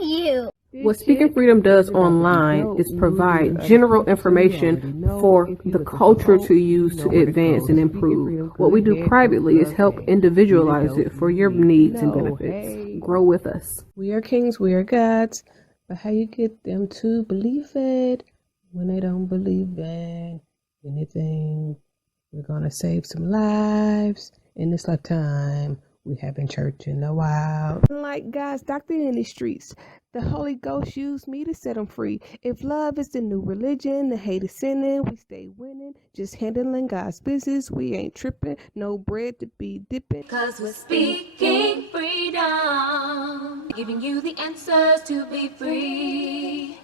you? What Speaking Freedom does online is provide general information for the culture to use to advance and improve. What we do privately is help individualize it for your needs and benefits. Grow with us. We are kings, we are gods, but how you get them to believe it when they don't believe in anything? We're gonna save some lives in this lifetime. We haven't church in a while. Like God's doctor in the streets, the Holy Ghost used me to set them free. If love is the new religion, the hate is sinning, we stay winning. Just handling God's business, we ain't tripping. No bread to be dipping. Cause we're speaking freedom, giving you the answers to be free.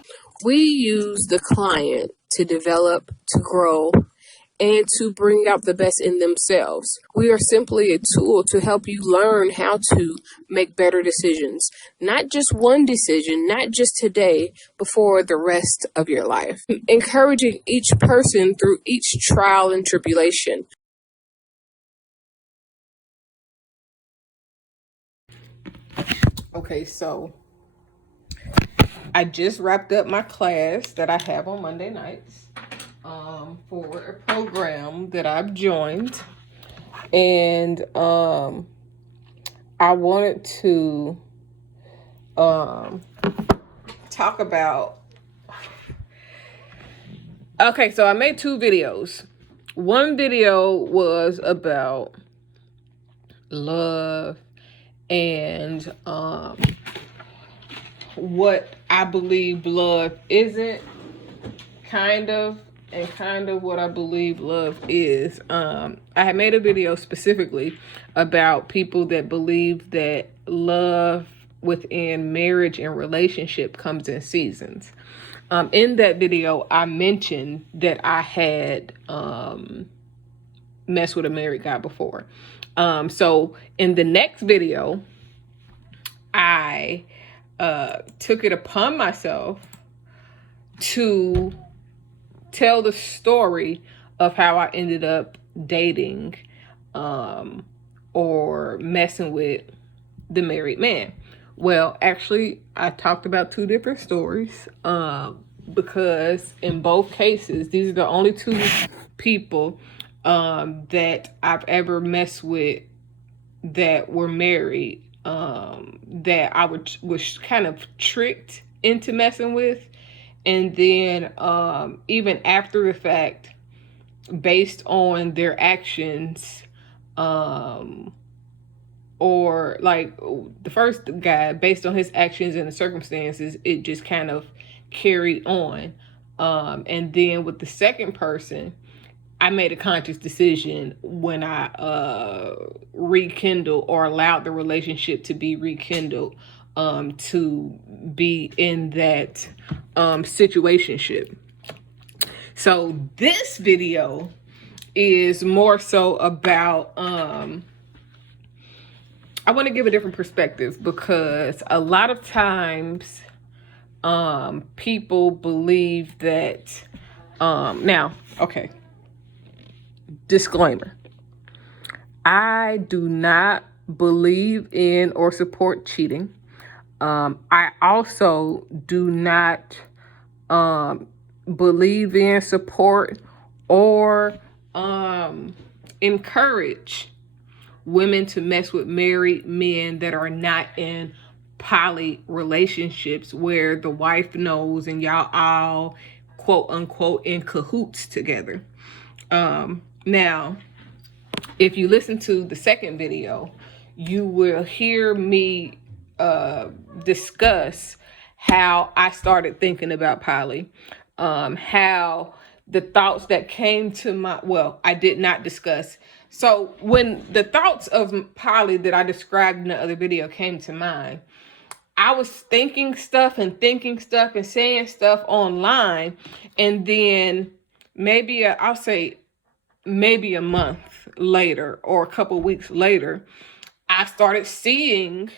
We use the client to develop, to grow, and to bring out the best in themselves. We are simply a tool to help you learn how to make better decisions. Not just one decision, not just today, but for the rest of your life. Encouraging each person through each trial and tribulation. Okay, so I just wrapped up my class that I have on Monday nights for a program that I've joined, and I wanted to talk about. Okay, so I made 2 videos. One video was about love and what I believe love isn't, kind of what I believe love is. I had made a video specifically about people that believe that love within marriage and relationship comes in seasons. In that video, I mentioned that I had messed with a married guy before. So in the next video, I took it upon myself to tell the story of how I ended up dating or messing with the married man. Well, actually, I talked about 2 different stories because in both cases, these are the only 2 people that I've ever messed with that were married, that I was kind of tricked into messing with. And then even after the fact, based on their actions, or like the first guy, based on his actions and the circumstances, it just kind of carried on. And then with the second person, I made a conscious decision when I rekindled or allowed the relationship to be rekindled, to be in that situationship. So this video is more so about I want to give a different perspective, because a lot of times people believe that now, okay, disclaimer, I do not believe in or support cheating. I also do not believe in, support, or encourage women to mess with married men that are not in poly relationships where the wife knows and y'all all quote unquote in cahoots together. Now, if you listen to the second video, you will hear me discuss how I started thinking about poly, how the thoughts that came to my, well, I did not discuss. So when the thoughts of poly that I described in the other video came to mind, I was thinking stuff and saying stuff online. And then maybe I'll say maybe a month later or a couple weeks later, I started seeing,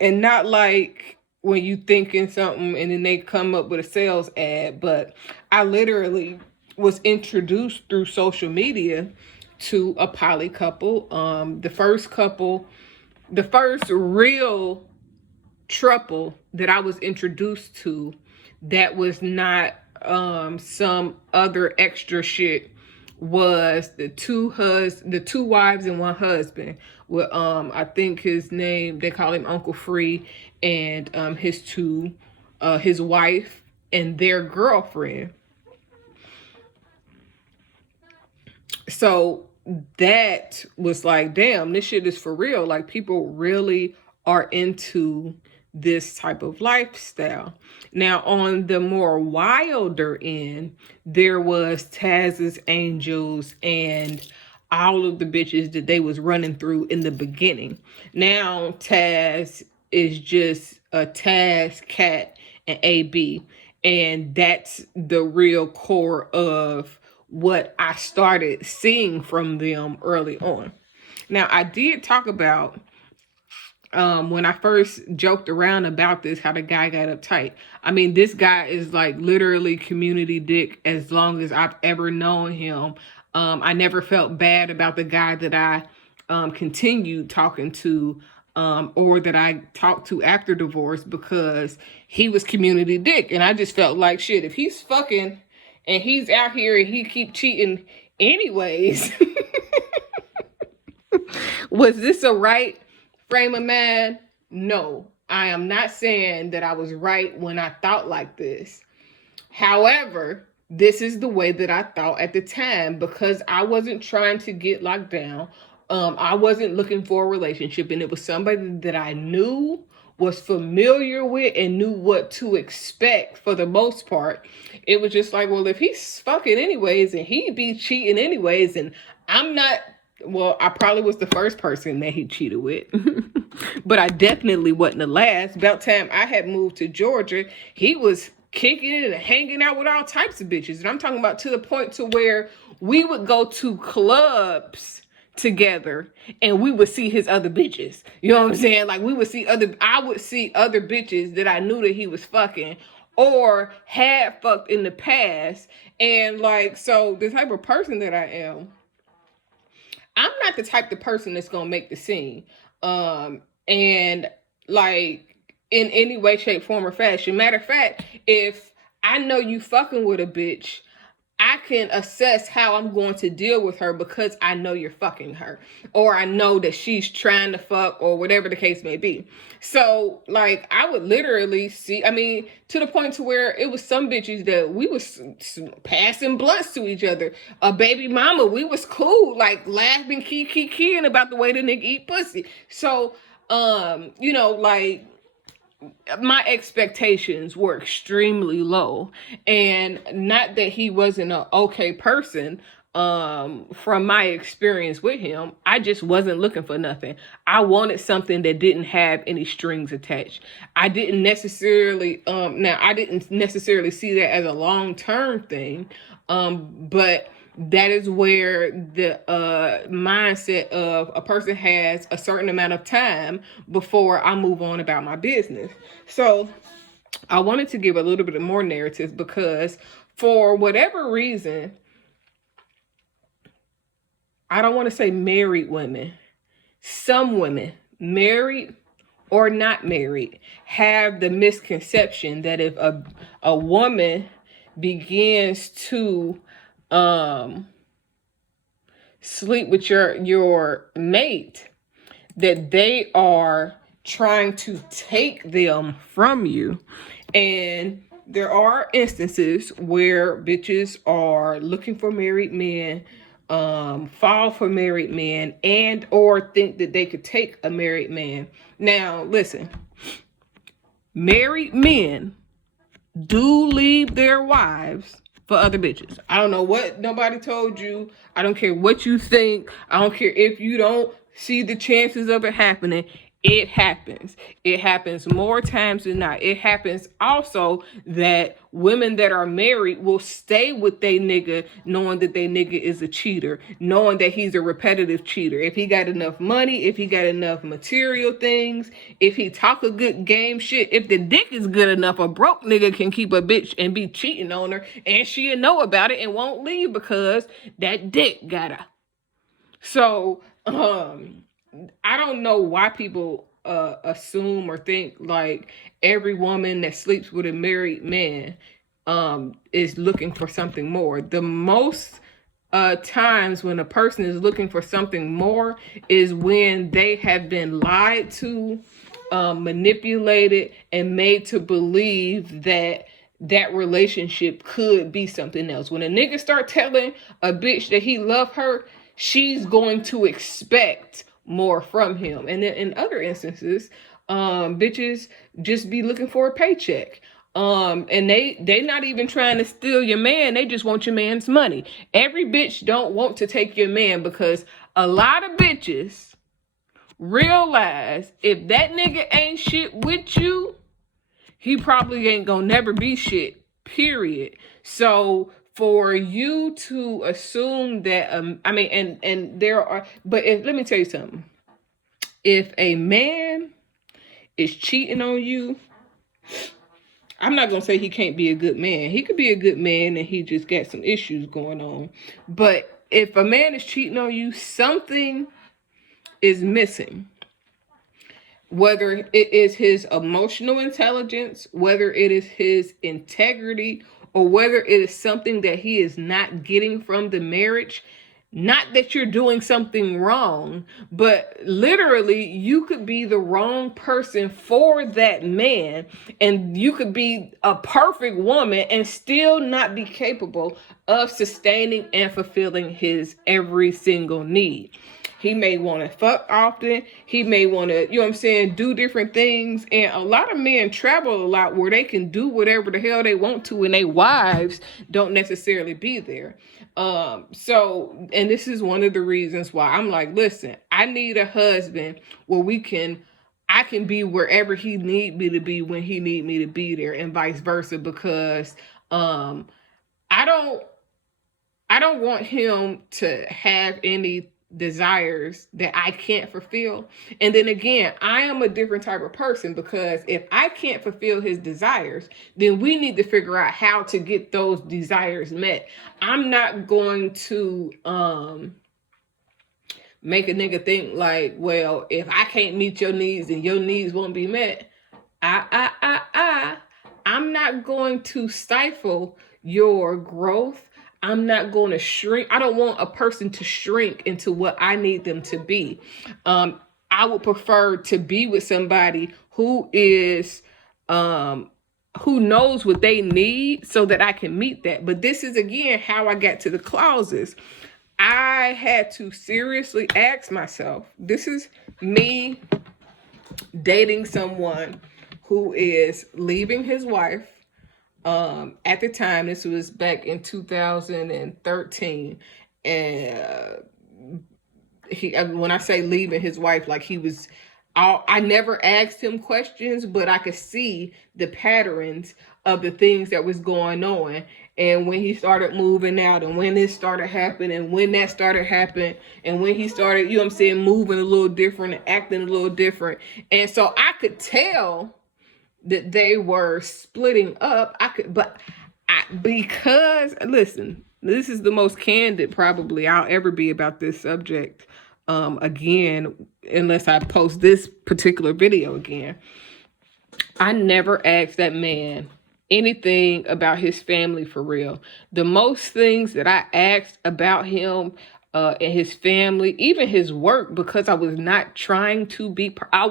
and not like when you thinking something and then they come up with a sales ad, but I literally was introduced through social media to a poly couple. The first real trouble that I was introduced to that was not some other extra shit was the two wives and one husband with I think his name, they call him Uncle Free, and his wife and their girlfriend. So that was like, damn, this shit is for real. Like, people really are into this type of lifestyle. Now, on the more wilder end, there was Taz's Angels and all of the bitches that they was running through in the beginning. Now, Taz is just a Taz, Cat, and AB. And that's the real core of what I started seeing from them early on. Now, I did talk about when I first joked around about this, how the guy got uptight. I mean, this guy is like literally community dick as long as I've ever known him. I never felt bad about the guy that I continued talking to or that I talked to after divorce, because he was community dick. And I just felt like, shit, if he's fucking and he's out here and he keep cheating anyways, was this a right frame of mind? No, I am not saying that I was right when I thought like this. However, this is the way that I thought at the time, because I wasn't trying to get locked down. I wasn't looking for a relationship, and it was somebody that I knew, was familiar with, and knew what to expect for the most part. It was just like, well, if he's fucking anyways and he be cheating anyways, and I'm not, well, I probably was the first person that he cheated with, but I definitely wasn't the last. About time I had moved to Georgia, he was kicking it and hanging out with all types of bitches. And I'm talking about to the point to where we would go to clubs together and we would see his other bitches. You know what I'm saying? Like, I would see other bitches that I knew that he was fucking or had fucked in the past. And like, so the type of person that I am, I'm not the type of person that's gonna make the scene. And like, in any way, shape, form, or fashion. Matter of fact, if I know you fucking with a bitch, I can assess how I'm going to deal with her because I know you're fucking her, or I know that she's trying to fuck, or whatever the case may be. So like, I would literally see, I mean, to the point to where it was some bitches that we was passing blunts to each other. A baby mama, we was cool, like laughing, keying about the way the nigga eat pussy. So, you know, like, my expectations were extremely low, and not that he wasn't an okay person. From my experience with him, I just wasn't looking for nothing. I wanted something that didn't have any strings attached. I didn't necessarily see that as a long-term thing, but that is where the mindset of a person has a certain amount of time before I move on about my business. So I wanted to give a little bit more narrative, because for whatever reason, I don't want to say married women, some women, married or not married, have the misconception that if a woman begins to sleep with your mate, that they are trying to take them from you. And there are instances where bitches are looking for married men, fall for married men, and or think that they could take a married man. Now listen, married men do leave their wives for other bitches. I don't know what nobody told you. I don't care what you think. I don't care if you don't see the chances of it happening. It happens. It happens more times than not. It happens also that women that are married will stay with their nigga knowing that their nigga is a cheater, knowing that he's a repetitive cheater. If he got enough money, if he got enough material things, if he talk a good game shit, if the dick is good enough, a broke nigga can keep a bitch and be cheating on her, and she'll know about it and won't leave because that dick got her. So, I don't know why people assume or think like every woman that sleeps with a married man is looking for something more. The most times when a person is looking for something more is when they have been lied to, manipulated, and made to believe that that relationship could be something else. When a nigga start telling a bitch that he love her, she's going to expect more from him. And then in other instances, bitches just be looking for a paycheck. And they not even trying to steal your man. They just want your man's money. Every bitch don't want to take your man, because a lot of bitches realize if that nigga ain't shit with you, he probably ain't gonna never be shit, period. So for you to assume that, and there are, but let me tell you something. If a man is cheating on you, I'm not going to say he can't be a good man. He could be a good man and he just got some issues going on. But if a man is cheating on you, something is missing. Whether it is his emotional intelligence, whether it is his integrity, or whether it is something that he is not getting from the marriage. Not that you're doing something wrong, but literally you could be the wrong person for that man, and you could be a perfect woman and still not be capable of sustaining and fulfilling his every single need. He may want to fuck often. He may want to, do different things. And a lot of men travel a lot where they can do whatever the hell they want to, and their wives don't necessarily be there. And this is one of the reasons why I'm like, listen, I need a husband where I can be wherever he need me to be when he need me to be there, and vice versa, because I don't want him to have any desires that I can't fulfill. And then again, I am a different type of person, because if I can't fulfill his desires, then we need to figure out how to get those desires met. I'm not going to make a nigga think like, well, if I can't meet your needs, then your needs won't be met. I'm not going to stifle your growth. I'm not going to shrink. I don't want a person to shrink into what I need them to be. I would prefer to be with somebody who is, who knows what they need so that I can meet that. But this is, again, how I got to the clauses. I had to seriously ask myself, this is me dating someone who is leaving his wife. At the time, this was back in 2013, and when I say leaving his wife, like I never asked him questions, but I could see the patterns of the things that was going on. And when he started moving out, and when this started happening, and when that started happening, and when he started, moving a little different and acting a little different. And so I could tell that they were splitting up. Because listen, this is the most candid probably I'll ever be about this subject. Again, unless I post this particular video again, I never asked that man anything about his family for real. The most things that I asked about him and his family, even his work, because I was not trying to be, I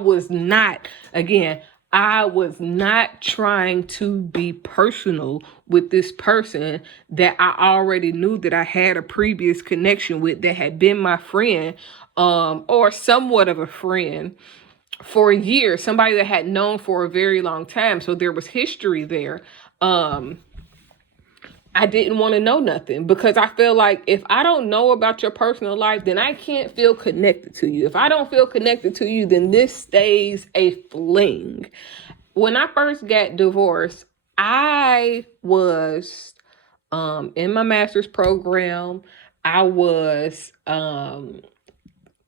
was not trying to be personal with this person that I already knew that I had a previous connection with, that had been my friend, or somewhat of a friend for years, somebody that had known for a very long time. So there was history there. I didn't want to know nothing, because I feel like if I don't know about your personal life, then I can't feel connected to you. If I don't feel connected to you, then this stays a fling. When I first got divorced, I was in my master's program. I was, I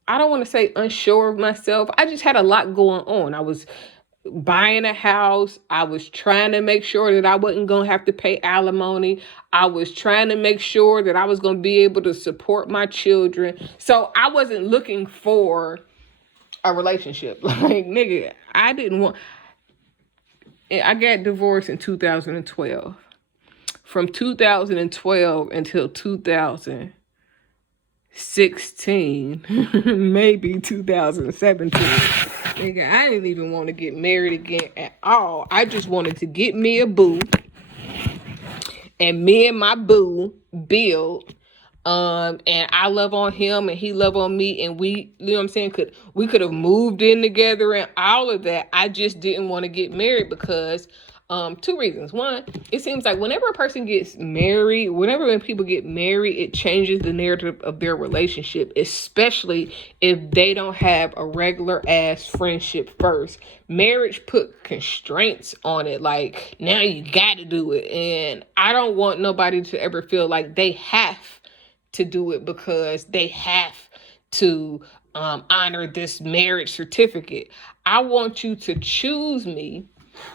don't want to say unsure of myself. I just had a lot going on. I was buying a house. I was trying to make sure that I wasn't going to have to pay alimony. I was trying to make sure that I was going to be able to support my children. So I wasn't looking for a relationship. Like, nigga, I didn't want, I got divorced in 2012. From 2012 until 2016, maybe 2017, nigga, I didn't even want to get married again at all. I just wanted to get me a boo, and me and my boo build. And I love on him and he love on me, and we, you know what I'm saying, we could have moved in together and all of that. I just didn't want to get married because two reasons. One, it seems like whenever a person gets married, when people get married, it changes the narrative of their relationship, especially if they don't have a regular ass friendship first. Marriage put constraints on it, like now you gotta do it. And I don't want nobody to ever feel like they have to do it because they have to honor this marriage certificate. I want you to choose me,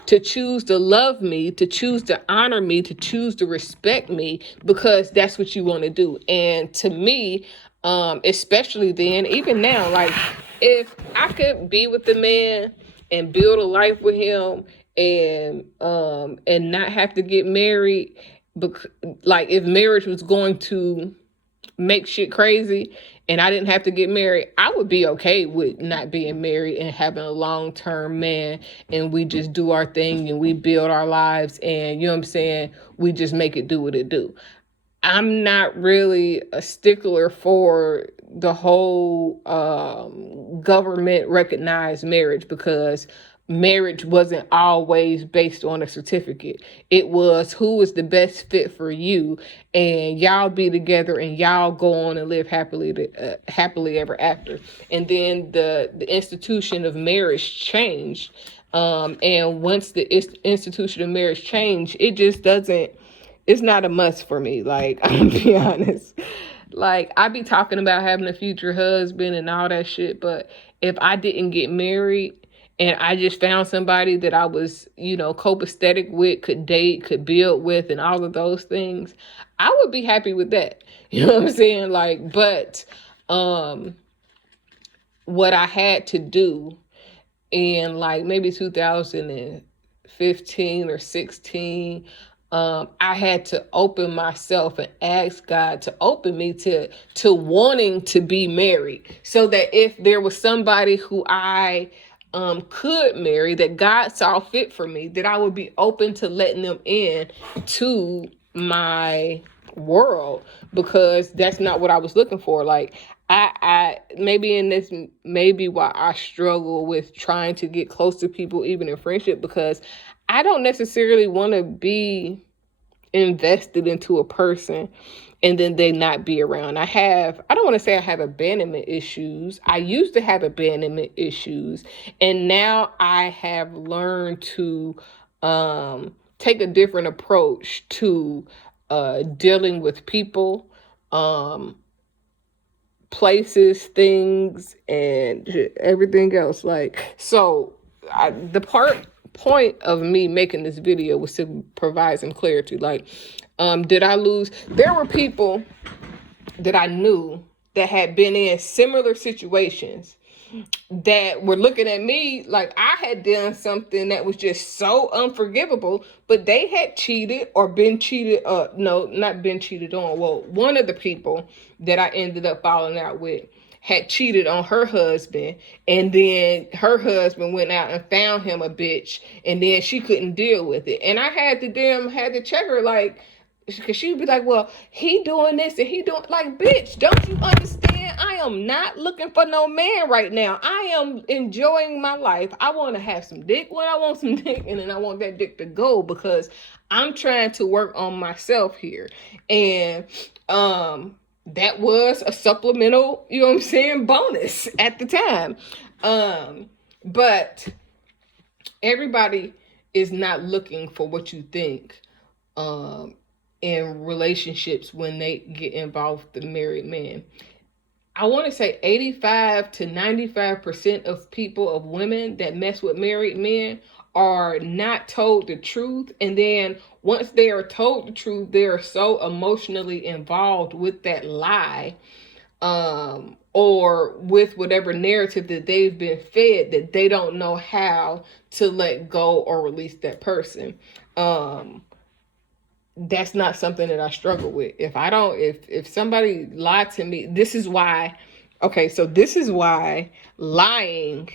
to choose to love me, to choose to honor me, to choose to respect me, because that's what you want to do. And to me, especially then, even now, like, if I could be with the man and build a life with him and not have to get married, like if marriage was going to make shit crazy and I didn't have to get married, I would be okay with not being married and having a long-term man, and we just do our thing and we build our lives, and you know what I'm saying, we just make it do what it do. I'm not really a stickler for the whole government recognized marriage, because marriage wasn't always based on a certificate. It was who was the best fit for you, and y'all be together and y'all go on and live happily ever after. And then the institution of marriage changed. And once the institution of marriage changed, it just doesn't, it's not a must for me. Like, I'm gonna be honest. Like, I be talking about having a future husband and all that shit, but if I didn't get married and I just found somebody that I was, copacetic with, could date, could build with, and all of those things, I would be happy with that. You know what I'm saying? Like, but what I had to do in like maybe 2015 or 16, I had to open myself and ask God to open me to wanting to be married, so that if there was somebody who I could marry, that God saw fit for me, that I would be open to letting them in to my world, because that's not what I was looking for. Like, I maybe why I struggle with trying to get close to people, even in friendship, because I don't necessarily want to be invested into a person and then they not be around. I don't want to say I have abandonment issues. I used to have abandonment issues, and now I have learned to take a different approach to dealing with people, places, things, and everything else. Like, so the point of me making this video was to provide some clarity. Like, did I lose? There were people that I knew that had been in similar situations that were looking at me like I had done something that was just so unforgivable, but they had cheated or been cheated. No, not been cheated on. Well, one of the people that I ended up falling out with had cheated on her husband, and then her husband went out and found him a bitch, and then she couldn't deal with it. And I had to check her, like, because she would be like, well, he doing this and he doing, like, bitch, don't you understand? I am not looking for no man right now. I am enjoying my life. I want to have some dick when I want some dick, and then I want that dick to go, because I'm trying to work on myself here. And that was a supplemental, you know what I'm saying, bonus at the time. But everybody is not looking for what you think in relationships when they get involved with the married man. I want to say 85 to 95% of women that mess with married men are not told the truth. And then once they are told the truth, they are so emotionally involved with that lie or with whatever narrative that they've been fed, that they don't know how to let go or release that person. That's not something that I struggle with. If somebody lied to me, this is why lying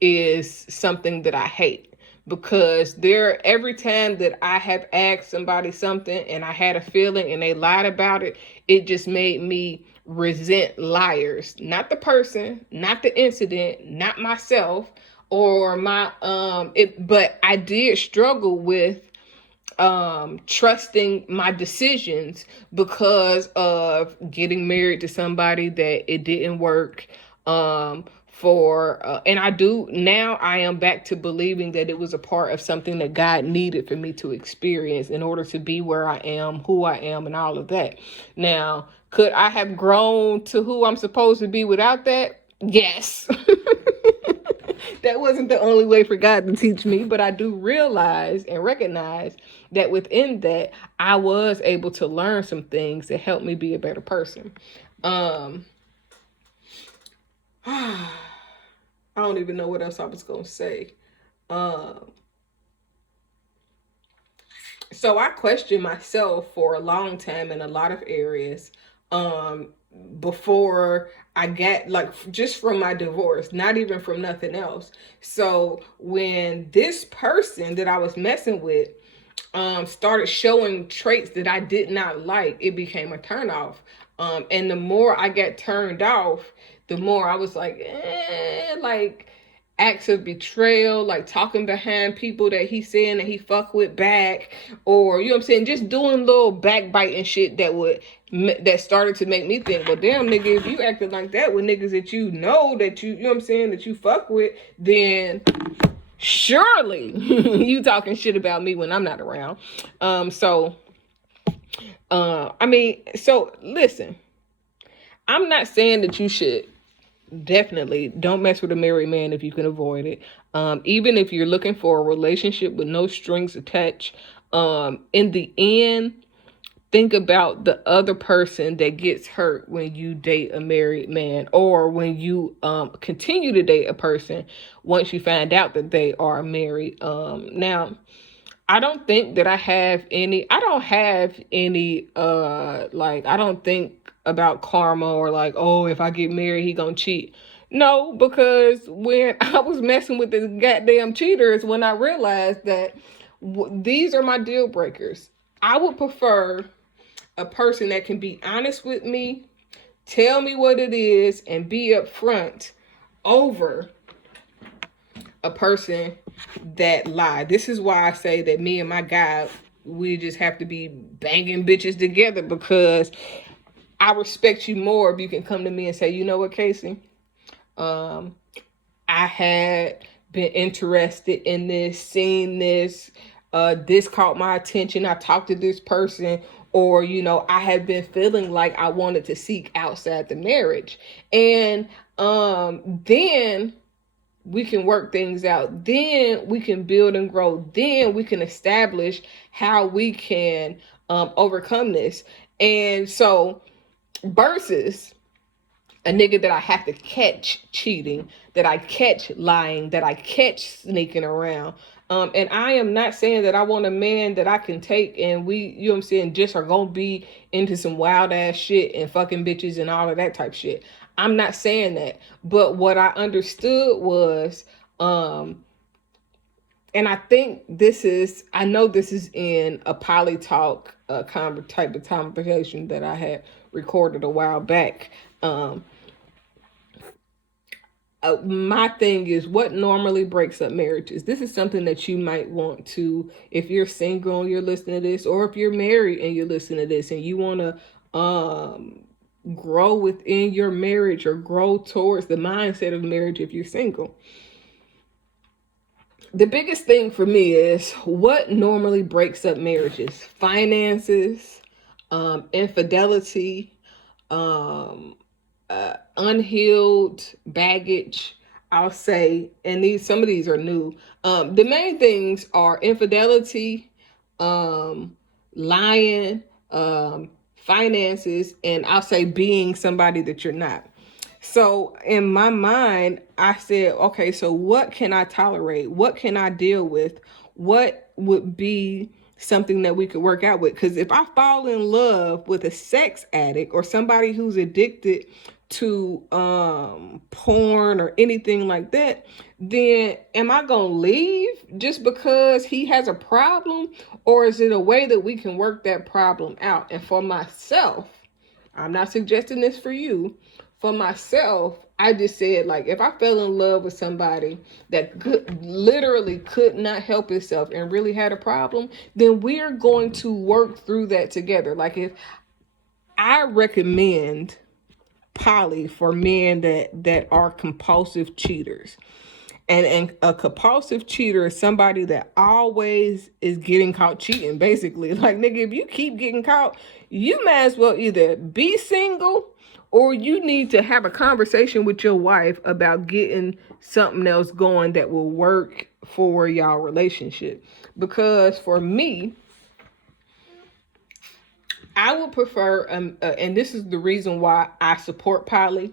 is something that I hate, because every time that I have asked somebody something and I had a feeling and they lied about it, it just made me resent liars. Not the person, not the incident, not myself or but I did struggle with trusting my decisions because of getting married to somebody that it didn't work and I am back to believing that it was a part of something that God needed for me to experience in order to be where I am, who I am, and all of that. Now, could I have grown to who I'm supposed to be without that? Yes. That wasn't the only way for God to teach me, but I do realize and recognize that within that, I was able to learn some things that helped me be a better person. I don't even know what else I was going to say. So I questioned myself for a long time in a lot of areas before I got, just from my divorce, not even from nothing else. So when this person that I was messing with started showing traits that I did not like, it became a turnoff. And the more I got turned off, the more I was like, acts of betrayal, like talking behind people that he's saying that he fuck with back, or you know what I'm saying, just doing little backbiting shit that started to make me think, well, damn, nigga, if you acting like that with niggas that you know that you know what I'm saying, that you fuck with, then surely you talking shit about me when I'm not around. So listen, I'm not saying that you should. Definitely don't mess with a married man if you can avoid it. Even if you're looking for a relationship with no strings attached, in the end, think about the other person that gets hurt when you date a married man, or when you continue to date a person once you find out that they are married. Now, I don't think that I don't think about karma, or like, oh, if I get married, he gonna cheat. No, because when I was messing with this goddamn cheater is when I realized that these are my deal breakers. I would prefer a person that can be honest with me, tell me what it is, and be upfront over a person that lied. This is why I say that me and my guy, we just have to be banging bitches together, because I respect you more if you can come to me and say, you know what, Kaci? I had been interested in this, seen this, this caught my attention. I talked to this person, or, I have been feeling like I wanted to seek outside the marriage. And then we can work things out. Then we can build and grow. Then we can establish how we can overcome this. And so, versus a nigga that I have to catch cheating, that I catch lying, that I catch sneaking around. And I am not saying that I want a man that I can take and we, you know what I'm saying, just are gonna be into some wild ass shit and fucking bitches and all of that type shit. I'm not saying that. But what I understood was, and I think I know this is in a poly talk type of conversation that I had recorded a while back. My thing is, what normally breaks up marriages? This is something that you might want to, if you're single and you're listening to this, or if you're married and you're listening to this and you want to grow within your marriage, or grow towards the mindset of marriage if you're single. The biggest thing for me is, what normally breaks up marriages? Finances, infidelity, unhealed baggage, I'll say, and some of these are new. The main things are infidelity, lying, finances, and I'll say being somebody that you're not. So in my mind, I said, okay, so what can I tolerate? What can I deal with? What would be something that we could work out with? Because if I fall in love with a sex addict or somebody who's addicted to porn or anything like that, then am I gonna leave just because he has a problem? Or is it a way that we can work that problem out? And for myself, I'm not suggesting this for you. For myself, I just said, like, if I fell in love with somebody that literally could not help himself and really had a problem, then we're going to work through that together. Like, if I recommend poly for men that are compulsive cheaters. And a compulsive cheater is somebody that always is getting caught cheating, basically. Like, nigga, if you keep getting caught, you might as well either be single or you need to have a conversation with your wife about getting something else going that will work for y'all relationship. Because for me, I would prefer, and this is the reason why I support poly,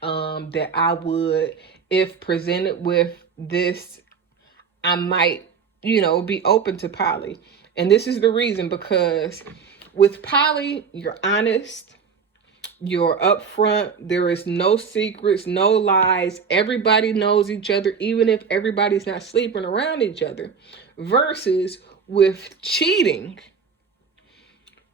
that I would, if presented with this, I might, be open to poly. And this is the reason, because with poly, you're honest, you're upfront, there is no secrets, no lies. Everybody knows each other, even if everybody's not sleeping around each other. Versus with cheating,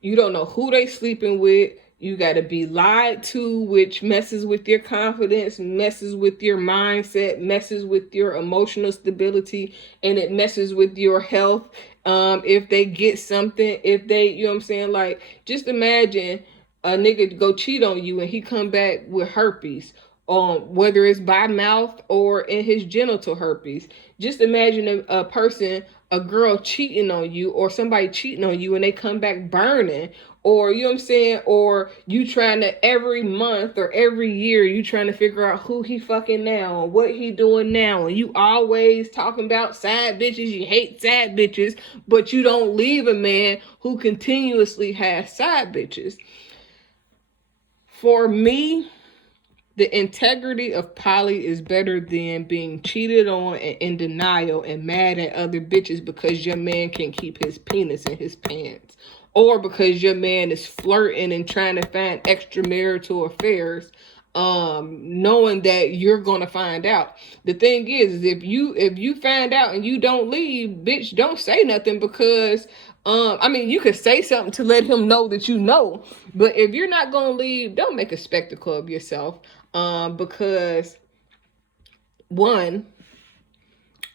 you don't know who they sleeping with. You got to be lied to, which messes with your confidence, messes with your mindset, messes with your emotional stability, and it messes with your health. If they get something, if they, you know what I'm saying? Like, just imagine a nigga go cheat on you and he come back with herpes, whether it's by mouth or in his genital herpes. Just imagine a person, a girl cheating on you or somebody cheating on you and they come back burning, or, you know what I'm saying? Or you trying to every month or every year, you trying to figure out who he fucking now and what he doing now. And you always talking about side bitches. You hate side bitches, but you don't leave a man who continuously has side bitches. For me, the integrity of poly is better than being cheated on and in denial and mad at other bitches because your man can keep his penis in his pants, or because your man is flirting and trying to find extramarital affairs, knowing that you're gonna find out. The thing is if you find out and you don't leave, bitch, don't say nothing, because you could say something to let him know that you know, but if you're not gonna leave, don't make a spectacle of yourself. Because one,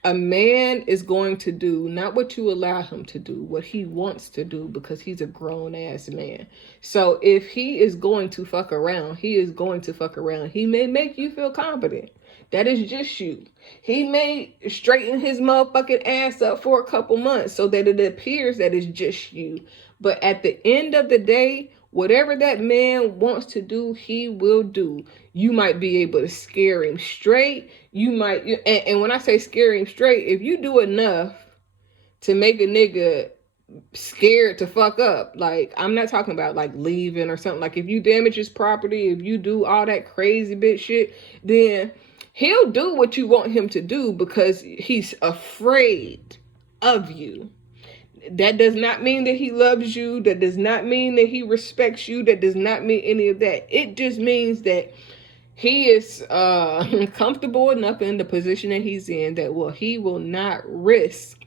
a man is going to do not what you allow him to do, what he wants to do, because he's a grown ass man. So if he is going to fuck around, he is going to fuck around. He may make you feel confident. That is just you. He may straighten his motherfucking ass up for a couple months so that it appears that it's just you. But at the end of the day, whatever that man wants to do, he will do. You might be able to scare him straight. You might, and when I say scare him straight, if you do enough to make a nigga scared to fuck up, like, I'm not talking about like leaving or something. Like, if you damage his property, if you do all that crazy bitch shit, then he'll do what you want him to do because he's afraid of you. That does not mean that he loves you. That does not mean that he respects you. That does not mean any of that. It just means that he is comfortable enough in the position that he's in that he will not risk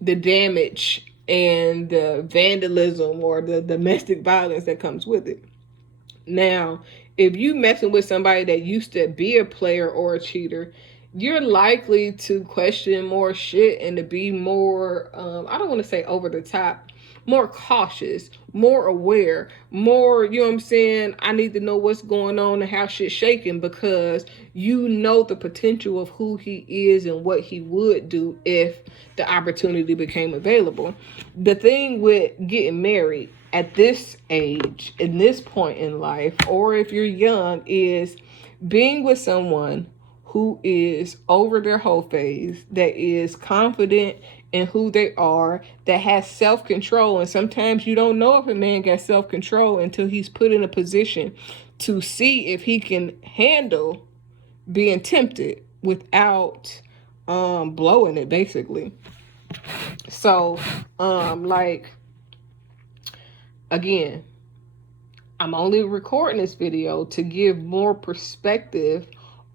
the damage and the vandalism or the domestic violence that comes with it. Now, if you messing with somebody that used to be a player or a cheater, you're likely to question more shit and to be more, I don't want to say over the top, more cautious, more aware, more, you know what I'm saying? I need to know what's going on and how shit's shaking, because you know the potential of who he is and what he would do if the opportunity became available. The thing with getting married at this age, in this point in life, or if you're young, is being with someone who is over their whole phase, that is confident in who they are, that has self-control. And sometimes you don't know if a man got self-control until he's put in a position to see if he can handle being tempted without blowing it, basically. So like, again, I'm only recording this video to give more perspective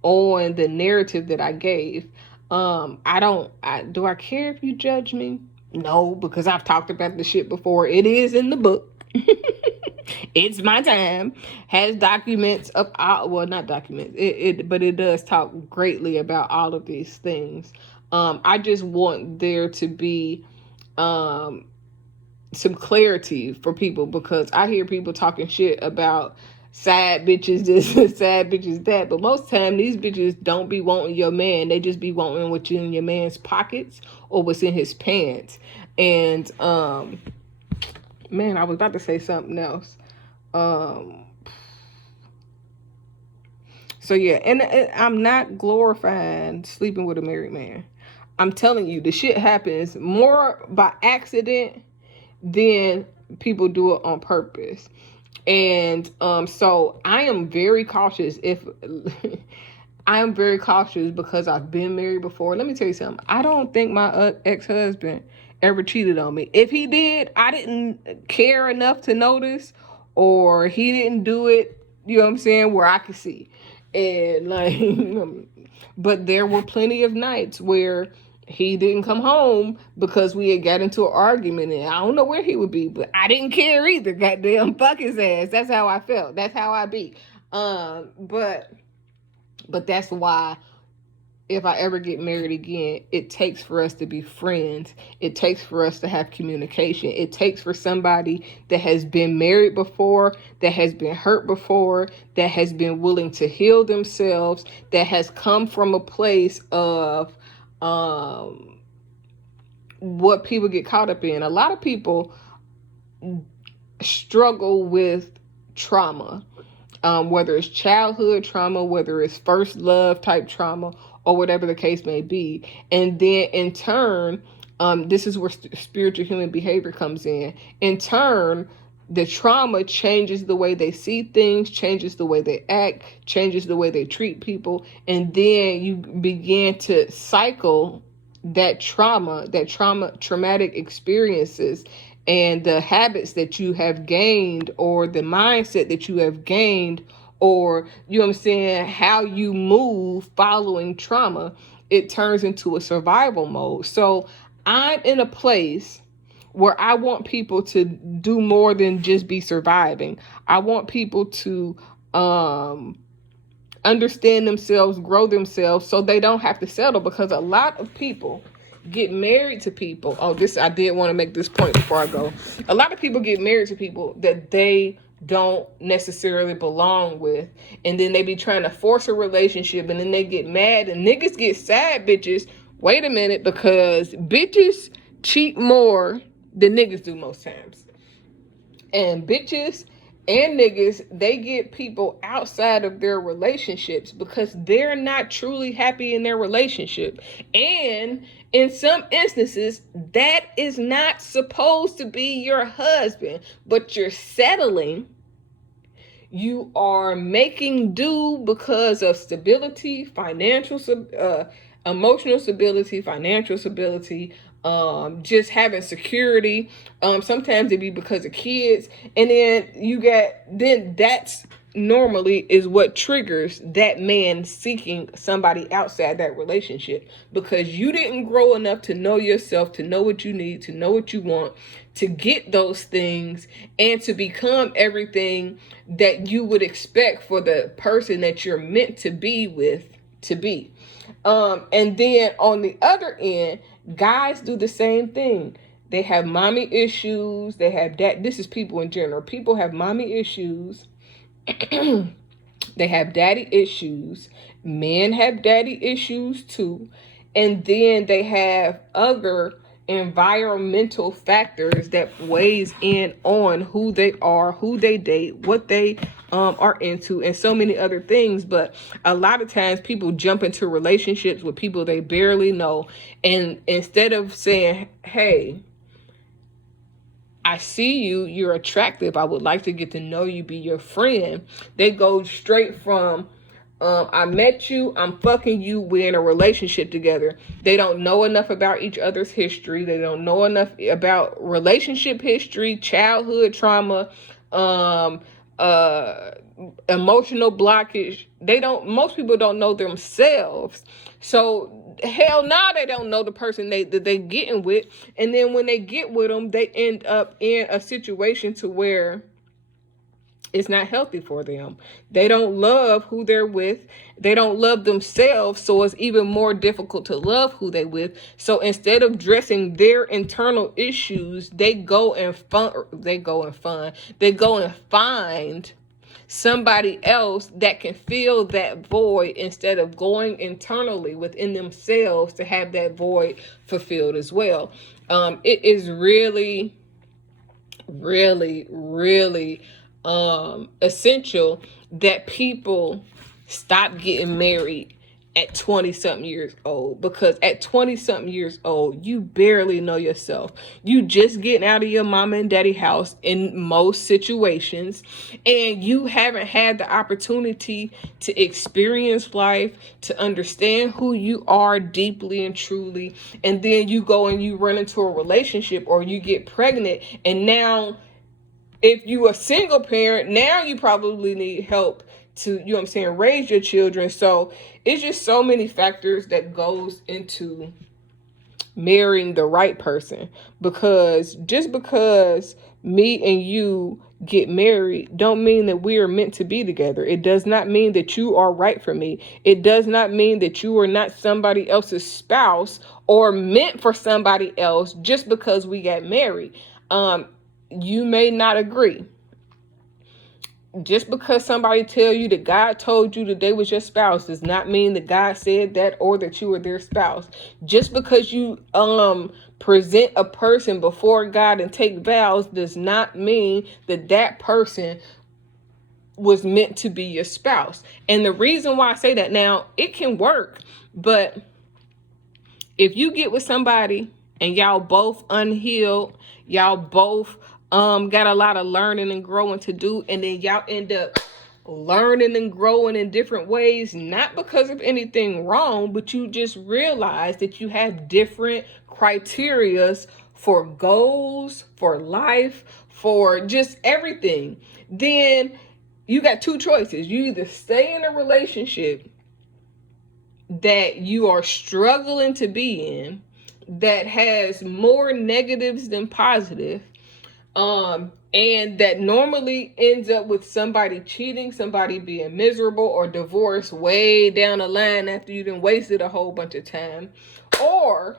on the narrative that I gave. Do I care if you judge me? No, because I've talked about the shit before. It is in the book. It's My Time. Has documents of, well, not documents, but it does talk greatly about all of these things. I just want there to be some clarity for people, because I hear people talking shit about side bitches this and side bitches that, but most time these bitches don't be wanting your man. They just be wanting what's in your man's pockets or what's in his pants. And man, I was about to say something else. So yeah, and I'm not glorifying sleeping with a married man. I'm telling you, the shit happens more by accident than people do it on purpose. And so I am very cautious. I am very cautious because I've been married before. Let me tell you something. I don't think my ex-husband ever cheated on me. If he did, I didn't care enough to notice, or he didn't do it, you know what I'm saying, where I could see. And like, but there were plenty of nights where he didn't come home because we had got into an argument, and I don't know where he would be, but I didn't care either. Goddamn, fuck his ass. That's how I felt. That's how I be. But that's why if I ever get married again, it takes for us to be friends. It takes for us to have communication. It takes for somebody that has been married before, that has been hurt before, that has been willing to heal themselves, that has come from a place of what people get caught up in. A lot of people struggle with trauma, whether it's childhood trauma, whether it's first love type trauma, or whatever the case may be. And then in turn, this is where spiritual human behavior comes in. In turn, the trauma changes the way they see things, changes the way they act, changes the way they treat people. And then you begin to cycle that traumatic experiences and the habits that you have gained, or the mindset that you have gained, or, you know what I'm saying, how you move following trauma. It turns into a survival mode. So I'm in a place where I want people to do more than just be surviving. I want people to understand themselves, grow themselves, so they don't have to settle, because a lot of people get married to people. I did want to make this point before I go. A lot of people get married to people that they don't necessarily belong with, and then they be trying to force a relationship, and then they get mad, and niggas get sad bitches. Wait a minute, because bitches cheat more than niggas do most times. And bitches and niggas, they get people outside of their relationships because they're not truly happy in their relationship. And in some instances, that is not supposed to be your husband, but you're settling. You are making do because of stability, emotional stability, financial stability, just having security. Sometimes it be because of kids. And then that's normally is what triggers that man seeking somebody outside that relationship, because you didn't grow enough to know yourself, to know what you need, to know what you want, to get those things, and to become everything that you would expect for the person that you're meant to be with to be. And then on the other end, guys do the same thing. They have mommy issues. They have this is people in general. People have mommy issues. They have daddy issues. Men have daddy issues too. And then they have other environmental factors that weighs in on who they are, who they date, what they are into, and so many other things. But a lot of times people jump into relationships with people they barely know, and instead of saying, hey, I see you, you're attractive, I would like to get to know you, be your friend, they go straight from I met you, I'm fucking you, we're in a relationship together. They don't know enough about each other's history. They don't know enough about relationship history, childhood trauma, um, uh, emotional blockage. Most people don't know themselves. So hell nah, they don't know the person that they getting with. And then when they get with them, they end up in a situation to where it's not healthy for them. They don't love who they're with. They don't love themselves. So it's even more difficult to love who they with. So instead of addressing their internal issues, they go and find somebody else that can fill that void instead of going internally within themselves to have that void fulfilled as well. It is really, really, really essential that people stop getting married at 20 something years old, because at 20 something years old, you barely know yourself. You just getting out of your mama and daddy house in most situations, and you haven't had the opportunity to experience life, to understand who you are deeply and truly. And then you go and you run into a relationship or you get pregnant, and now if you a single parent, now you probably need help to, you know what I'm saying, raise your children. So it's just so many factors that goes into marrying the right person. Because just because me and you get married don't mean that we are meant to be together. It does not mean that you are right for me. It does not mean that you are not somebody else's spouse or meant for somebody else just because we got married. You may not agree. Just because somebody tell you that God told you that they was your spouse does not mean that God said that or that you were their spouse. Just because you present a person before God and take vows does not mean that that person was meant to be your spouse. And the reason why I say that, now it can work, but if you get with somebody and y'all both unhealed, y'all both got a lot of learning and growing to do, and then y'all end up learning and growing in different ways, not because of anything wrong, but you just realize that you have different criterias for goals, for life, for just everything, then you got two choices. You either stay in a relationship that you are struggling to be in, that has more negatives than positive, and that normally ends up with somebody cheating, somebody being miserable, or divorce way down the line after you done wasted a whole bunch of time. Or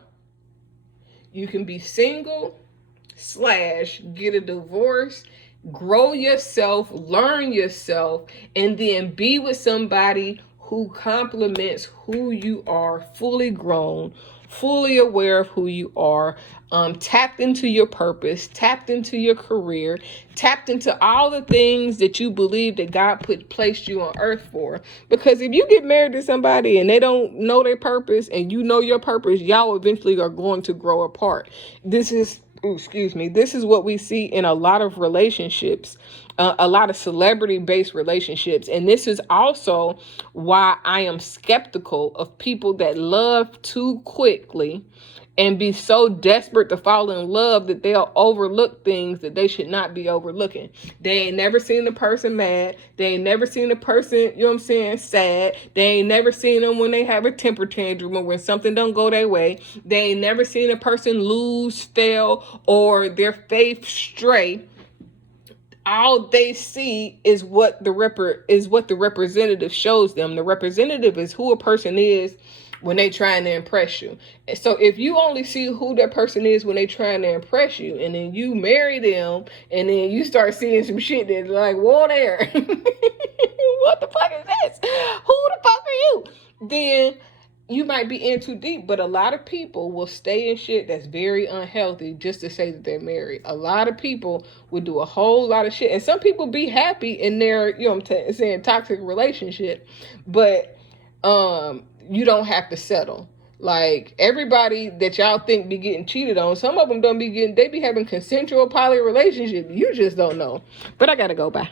you can be single / get a divorce, grow yourself, learn yourself, and then be with somebody who complements who you are, fully grown, fully aware of who you are, tapped into your purpose, tapped into your career, tapped into all the things that you believe that God placed you on earth for. Because if you get married to somebody and they don't know their purpose and you know your purpose, y'all eventually are going to grow apart. This is what we see in a lot of relationships, a lot of celebrity-based relationships. And this is also why I am skeptical of people that love too quickly and be so desperate to fall in love that they'll overlook things that they should not be overlooking. They ain't never seen a person mad. They ain't never seen a person, you know what I'm saying, sad. They ain't never seen them when they have a temper tantrum or when something don't go their way. They ain't never seen a person lose, fail, or their faith stray. All they see is what the representative shows them. The representative is who a person is when they trying to impress you. So if you only see who that person is when they trying to impress you, and then you marry them, and then you start seeing some shit that's like, whoa there, what the fuck is this? Who the fuck are you? Then you might be in too deep, but a lot of people will stay in shit that's very unhealthy just to say that they're married. A lot of people would do a whole lot of shit, and some people be happy in their, you know what I'm saying, toxic relationship, but you don't have to settle. Like, everybody that y'all think be getting cheated on, some of them don't be getting, they be having consensual poly relationship. You just don't know. But I gotta go. Bye.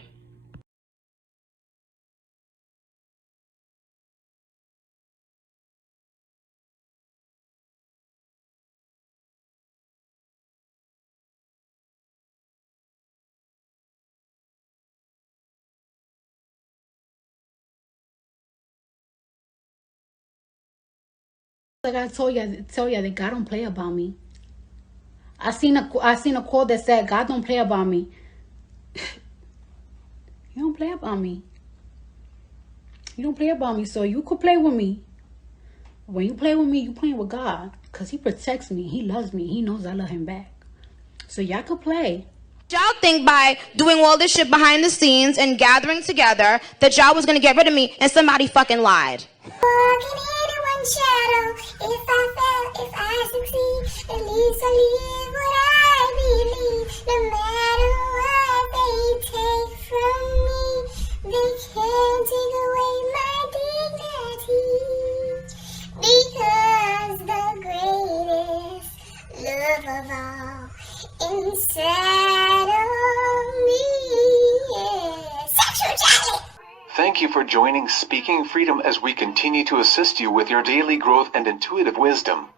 Like I told you that God don't play about me. I seen a quote that said, God don't play about me. You don't play about me. You don't play about me, so you could play with me. When you play with me, you playing with God. Because he protects me. He loves me. He knows I love him back. So y'all could play. Y'all think by doing all this shit behind the scenes and gathering together that y'all was gonna get rid of me, and somebody fucking lied. Walking in one shadow. If I fail, if I succeed, at least I live what I believe. No matter what they take from me, they can't take away my dignity. Because the greatest love of all inside of me is sexuality. Thank you for joining Speaking Freedom as we continue to assist you with your daily growth and intuitive wisdom.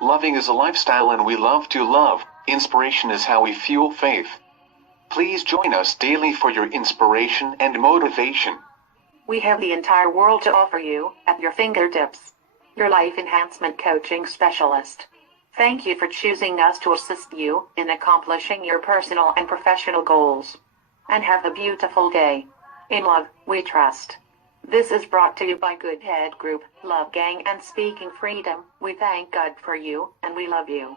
Loving is a lifestyle and we love to love. Inspiration is how we fuel faith. Please join us daily for your inspiration and motivation. We have the entire world to offer you at your fingertips. Your life enhancement coaching specialist. Thank you for choosing us to assist you in accomplishing your personal and professional goals. And have a beautiful day. In love, we trust. This is brought to you by Good Head Group, Love Gang, and Speaking Freedom. We thank God for you, and we love you.